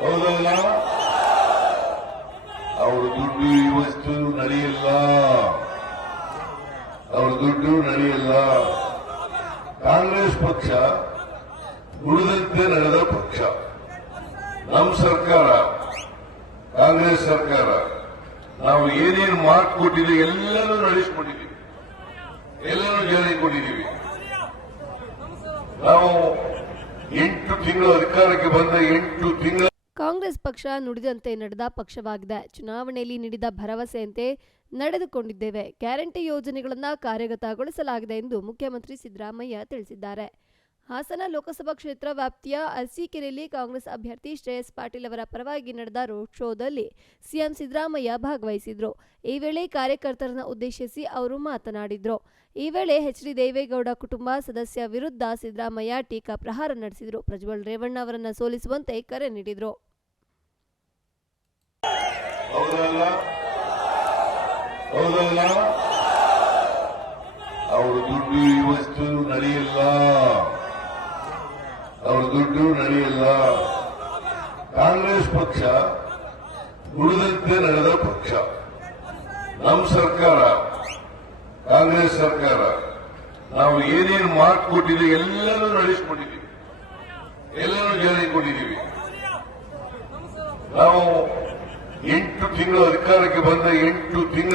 ಹೌದಲ್ಲ? ಅವ್ರ ದುಡ್ಡು ಇವತ್ತು ನಡೆಯಲ್ಲ. ಅವ್ರ ದುಡ್ಡು ನಡೆಯಲ್ಲ. ಕಾಂಗ್ರೆಸ್ ಪಕ್ಷ ಉಳಿದಂತೆ ನಡೆದ ಪಕ್ಷ. ನಮ್ಮ ಸರ್ಕಾರ, ಕಾಂಗ್ರೆಸ್ ಸರ್ಕಾರ, ನಾವು ಏನೇನು ಮಾತು ಕೊಟ್ಟಿದ್ದೀವಿ ಎಲ್ಲರೂ ನಡೆಸಿಕೊಂಡಿದ್ದೀವಿ ಎಲ್ಲರೂ ಜಾರಿ ಕೊಟ್ಟಿದ್ದೀವಿ ನಾವು ಎಂಟು ತಿಂಗಳು ಅಧಿಕಾರಕ್ಕೆ ಬಂದ ಎಂಟು ತಿಂಗಳ ಕಾಂಗ್ರೆಸ್ ಪಕ್ಷ ನುಡಿದಂತೆ ನಡೆದ ಪಕ್ಷವಾಗಿದೆ. ಚುನಾವಣೆಯಲ್ಲಿ ನೀಡಿದ ಭರವಸೆಯಂತೆ ನಡೆದುಕೊಂಡಿದ್ದೇವೆ. ಗ್ಯಾರಂಟಿ ಯೋಜನೆಗಳನ್ನು ಕಾರ್ಯಗತಗೊಳಿಸಲಾಗಿದೆ ಎಂದು ಮುಖ್ಯಮಂತ್ರಿ ಸಿದ್ದರಾಮಯ್ಯ ತಿಳಿಸಿದ್ದಾರೆ. ಹಾಸನ ಲೋಕಸಭಾ ಕ್ಷೇತ್ರ ವ್ಯಾಪ್ತಿಯ ಅರಸೀಕೆರೆಯಲ್ಲಿ ಕಾಂಗ್ರೆಸ್ ಅಭ್ಯರ್ಥಿ ಶ್ರೇಯಸ್ ಪಾಟೀಲ್ ಅವರ ಪರವಾಗಿ ನಡೆದ ರೋಡ್ ಶೋದಲ್ಲಿ ಸಿಎಂ ಸಿದ್ದರಾಮಯ್ಯ ಭಾಗವಹಿಸಿದ್ರು. ಈ ವೇಳೆ ಕಾರ್ಯಕರ್ತರನ್ನು ಉದ್ದೇಶಿಸಿ ಅವರು ಮಾತನಾಡಿದ್ರು. ಈ ವೇಳೆ ಎಚ್ ಡಿ ದೇವೇಗೌಡ ಕುಟುಂಬ ಸದಸ್ಯ ವಿರುದ್ಧ ಸಿದ್ದರಾಮಯ್ಯ ಟೀಕಾ ಪ್ರಹಾರ ನಡೆಸಿದ್ರು. ಪ್ರಜ್ವಲ್ ರೇವಣ್ಣ ಅವರನ್ನು ಸೋಲಿಸುವಂತೆ ಕರೆ ನೀಡಿದರು. ಅವರು ದುಡ್ಡು ನಡೆಯಲ್ಲ. ದುಡ್ಡು ನಡೆಯಲ್ಲ. ಕಾಂಗ್ರೆಸ್ ಪಕ್ಷ ಉಳಿದಂತೆ ನಡೆದ ಪಕ್ಷ. ನಮ್ಮ ಸರ್ಕಾರ, ಕಾಂಗ್ರೆಸ್ ಸರ್ಕಾರ, ನಾವು ಏನೇನು ಮಾತು ಎಲ್ಲನೂ ನಡೆಸಿಕೊಟ್ಟಿದ್ದೀವಿ ಎಲ್ಲನೂ ಜಾರಿ ಕೊಟ್ಟಿದ್ದೀವಿ ನಾವು ಎಂಟು ತಿಂಗಳು ಅಧಿಕಾರಕ್ಕೆ ಬಂದ ಎಂಟು ತಿಂಗಳ